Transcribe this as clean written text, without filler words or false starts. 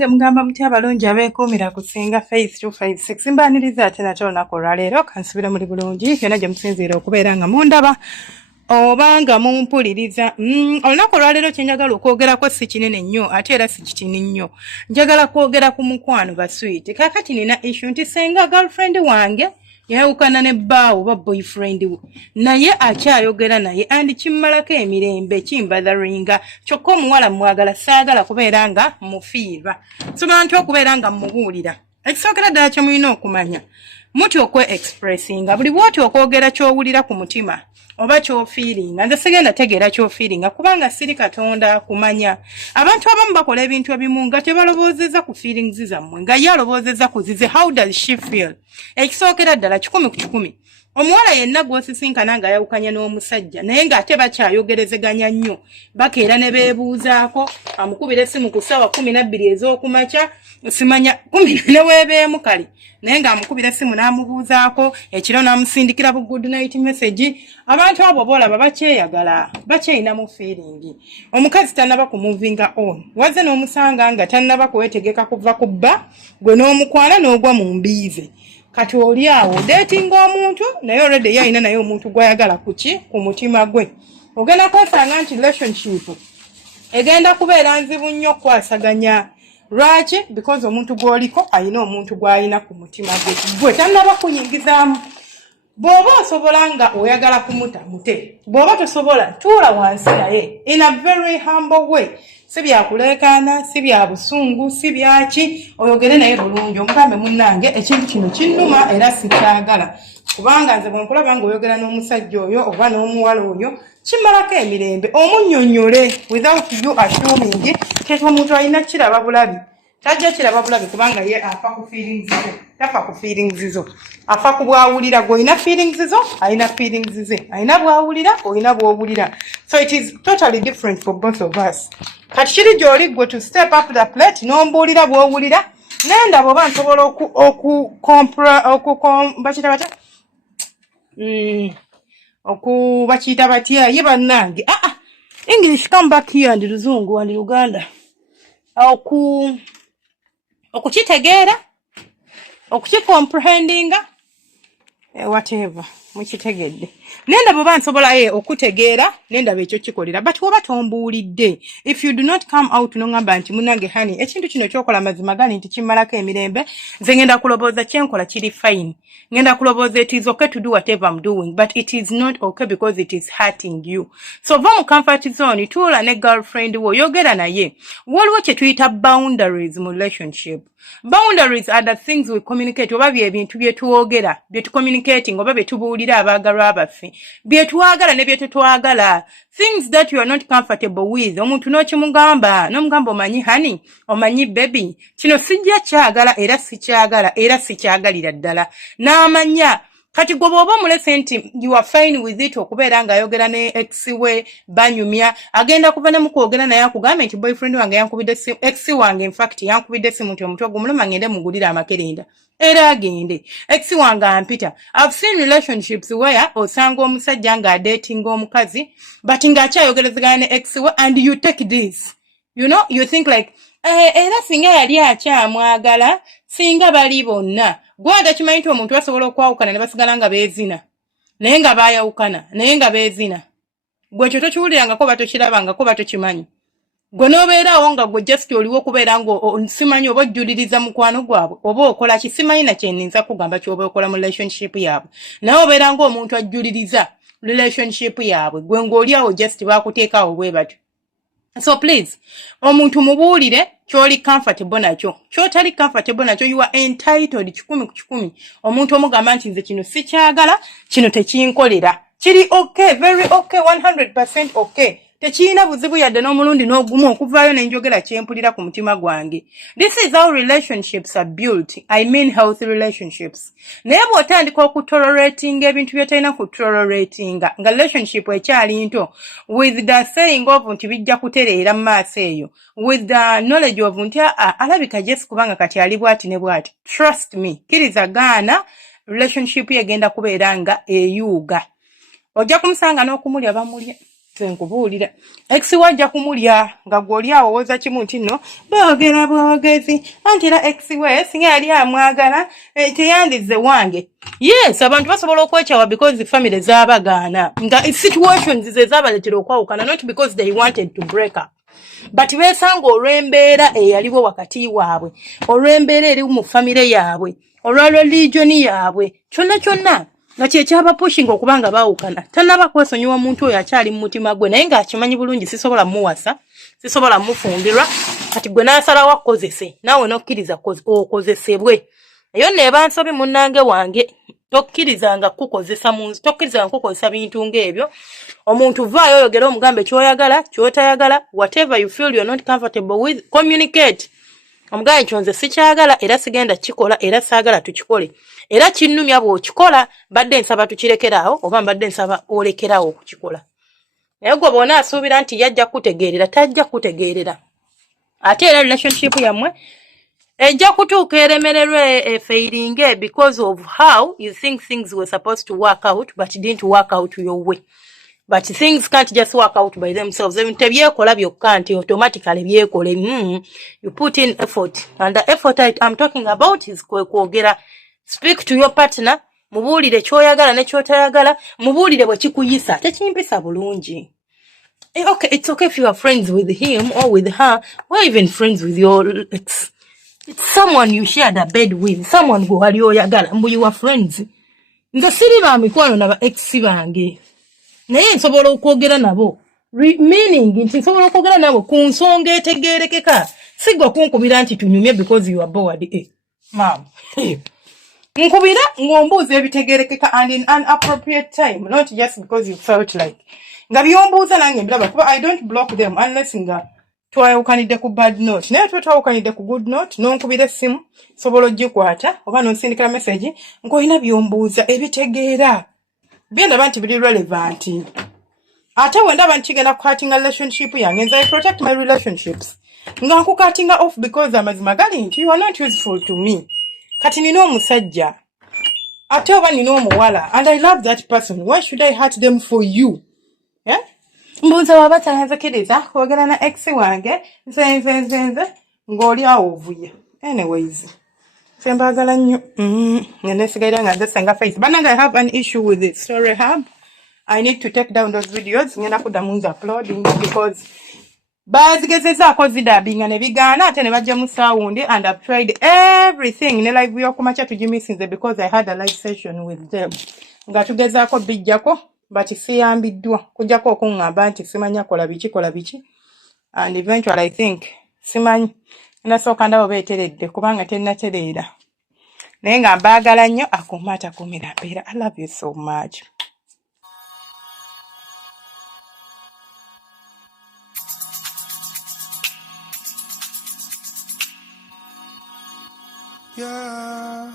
Bannange mugamba muti abalungi abeekuumira kusinga Faith 256 mbaaniriza ate nate olunaku olwaleero kansubira muli bulungi fyonna gye musinziira okubeera nga mundaba oba nga mumpuliriza. Olunaku olwaleero kye njagala okwogerako si kinene nnyo ate era si kitini nnyo. Njagala kwogera ku mukwano baswiti. Kaakati nina issue nti senga girlfriend wange yawukana ne bbaawo oba boyfriend we naye akyayogera naye andi kimmalako emirembe kimbazaringa kyokka omuwala mwagala saagala kubeera nga mufiirwa sobola nti okubeera nga mubuulira ekisookera ddala kye mulina okumanya muti okwe-expressinga buli bwoti okwogera ky'owulira ku mutima oba ky'ofiiringa nze sigenda tegeera ky'ofiiringa kubanga siri Katonda kumanya. Abantu abamu bakola ebintu ebimu nga tebalowoozezza ku feelings zammwe nga ye alowoozezza ku zize. How does she feel? Ekisookera ddala 100 omuwala yenna gw'osisinkana nga yawukanya n'omusajja naye ng'ate bakyayogerezeganya nnyo bakeera ne beebuuzaako amukubira essimu ku ssaawa 12 ez'okumakya simanya 10 ne weebeemu kale naye ng'amukubira essimu n'amubuuzaako ekiro n'amusindikira bu good night message. Abantu abo boolaba bakyeyagala bakyeyina mu feeling. Omukazi tannaba ku movinga on wazze n'omusanga nga tannaba kuwetegeka kuva ku bba gwe n'omukwana n'ogwa mu mbiize. Kati oli awo dating omuntu naye already yalina naye omuntu gwayagala kuki ku mutima gwe. Ogenda kwesanga nti relationship egenda kubeera nzibu nnyo kwasaganya. Lwaki? Because omuntu gw'oliko alina omuntu gw'alina ku mutima gwe tannaba kuyingizaamu. Bw'oba osobola nga oyagala kumuta mute, bw'oba tosobola tuula wansi naye in a very humble way. Si byakuleekaana, si bya busungu, si byaki, oyogere naye bulungi omugambe munnange ekintu kino kinnuma era sikyagala. Kubanga nze bw'onkulaba ng'oyogera n'omusajja oyo oba n'omuwala oyo kimmalako emirembe omunnyonnyole without you assuming kati omuntu alina kiraba bulabi. Tajja kiraba bulabi kubanga ye afa ku feelings zo. Tafa ku feelings zo. Afa ku bwawulira gw'olina feelings zo, alina feelings ze. Alina bwawulira, olina bw'owulira. So it is totally different for both of us. Kati kiri gy'oli gwe to step up the plate n'ombuulira bw'owulira nenda bw'oba nsobola bakiyita batya ye bannange. English come back here and Luzungu and Uganda. Okukitegeera okukicomprehendinga whatever mukitegedde nenda bw'oba nsobola okutegeera nenda ekyo kikolera but woba tombuulidde if you do not come out n'ongamba nti munange hani ekintu kino kyokola mazima gani nti kimmalako emirembe nze ngenda kulobooza kyenkola kiri fine ngenda kulobooza it is okay to do whatever I'm doing but it is not okay because it is hurting you. So va mu comfort zone tuula ne girlfriend wo yogera naye waliwo kye tuyita boundaries mu relationship. Boundaries are the things we communicate oba byebintu byetuwogera byetucommunicating oba byetubuulira abaagalwa abaffe byetwagala ne byetetwagala things that you are not comfortable with omuntu n'okimugamba n'omugamba omanyi honey omanyi baby kino sijja kyagala era sikyagala era sikyagalira ddala n'amanya. Kati gwe bw'oba omulese nti you are fine with it okubeera ng'ayogera ne ex we banyumya agenda kuva ne mukwogera naye akugambe nti boyfriend wange yankubidde essimu ex wange in fact yankubidde essimu nti omutwe gumuluma ngende mugulira amakerenda era agende ex wange ampita. I've seen relationships where osanga omusajja ng'adatinga omukazi but ng'akyayogerezegana ne ex we and you take this you think like era singa yali akyamwagala singa bali bonna gwada kimanyi nti omuntu basobola okwawukana ne basigala nga beezina naye nga baayawukana naye nga beezina gwe ekyo tokiwulirangako batokirabangako batokimanyi gwe n'obeerawo nga gwe just oliwo okubeera nga simanyi oba ojjuliriza mukwano gwabwe oba okola kisimanyi na kyenninza kugamba kyoba okola mu relationship yaabwe naye obeera ng'omuntu ajjuliriza relationship yaabwe gwe ng'oliawo just baakuteekaawo bwe batyo. So please omuntu mubuulire kyoli comfortable nakyo kyotali comfortable nakyo you are entitled 100 omuntu omugamba nti nze kino sikyagala kino tekinkolera kiri okay very okay 100% okay tekirina buzibu yadde n'omulundi n'ogumu okuvaayo n'enjogera kyempulira ku mutima gwange. This is how relationships are built. I mean healthy relationships. Naye bw'otandika okutoleratinga ebintu byetalina kutoleratinga nga relationship ekyali nto with the saying of nti bijja kutereera mu maaso eyo with the knowledge of nti alabika Jesi kubanga kati ali bwati ne bwati. Trust me, kiriza gaana relationship yegenda kubeera nga eyuuga. Ojja kumusanga n'okumulya bamulya nkubuulira ex wajja kumulya nga gw'oli awowoza kimu nti nno boogera bwogezi anti era ex we singa yali amwagala teyandize wange. Yes, abantu basobola okwekyawa because family zaabagaana nga situations ze zaabaletera okwawukana, not because they wanted to break up, but beesanga olw'embeera eyaliwo wakati waabwe, olw'embeera eri mu family yaabwe, olwa religion yaabwe, kyonna nga kyekyaba pushing okubanga baawukana. Tannaba kwesonyiwa muntu oyo akyali mu mutima gwe, naye ng'akimanyi bulungi sisobola muwasa, sisobola mufumbirwa, kati gwe n'asalawo akozese, naawe n'okkiriza okozesebwe. Eyo neeba nsobi munnange wange, tokkirizanga kukozesa munsi, tokkirizanga kukozesa bintu ng'ebyo. Omuntu vaayo oyogera omugambe ky'oyagala, ky'otayagala, whatever you feel you're not comfortable with, communicate. Omugambe kyonze sikyagala era sigenda kikola era saagala tukikole. Era kinnumya bw'okikola badde nsaba tukirekeraawo oba mbadde nsaba olekeraawo okukikola. Naye gwe bw'ona asuubira nti yajja kutegeerera, tajja kutegeerera. Ate era relationship yammwe ejja kutuuka eremererwe failing because of how you think things were supposed to work out but didn't work out your way. But things can't just work out by themselves. Ebintu tebyekola byokka nti automatically byekole. You put in effort. And the effort I'm talking about is kwogera. Speak to your partner. Mubuulire ky'oyagala ne ky'otayagala. Mubuulire bwe kikuyisa. Tekimpisa bulungi. Okay, it's okay if you are friends with him or with her, or even friends with your ex. It's someone you shared a bed with. Someone gwe wali oyagala. Mbu you are friends. Nze siri ba mikwano na ba ex bange. Naye nsobola okwogera nabo. Meaning nti nsobola okwogera nabo ku nsonga etegeerekeka. Sigwa kunkubira nti tunyumye because you are bored. Mom. Nkubira ng'ombuuza ebitegeerekeka and in an appropriate time, not just because you felt like. Nga byombuuza nange mbiraba kuba I don't block them unless nga twawukanidde ku bad note. Naye twawukanidde ku good note, n'onkubira essimu, sobola ogikwata oba n'onsindikira message ng'olina byombuuza ebitegeera. Byendaba nti biri relevant. Ate wendaba nti kigenda kukatinga relationship yange, nze I protect my relationships. Nga nkukatinga off because amazima gali nti you are not useful to me. Kati nina omusajja. Ate oba nina omuwala and I love that person. Why should I hurt them for you? Yeah? Mbuuza waba tanzikiriza kwogera na ex wange nze ng'oli awo ovuye. Anyways. Sembagala nnyo. Nesigaira nga nzesenga face. Bannange I have an issue with it. So Rehab, I need to take down those videos. Ngenda kuddamu nze uploading because bazigezezaako zidabinga ne bigaana ate ne bajja mu sound and I've tried everything. Ne live y'okumakya tugimisinze because I had a live session with them. Nga tugezaako bijjako but siyambiddwa. Kujjako okuŋŋamba nti simanya kola biki. And eventually I think simanyi. Nasooka ndaba beeteredde kubanga tennatereera. Naye nga mbaagala nnyo akuuma atakuumira mpeera. I love you so much. Yeah.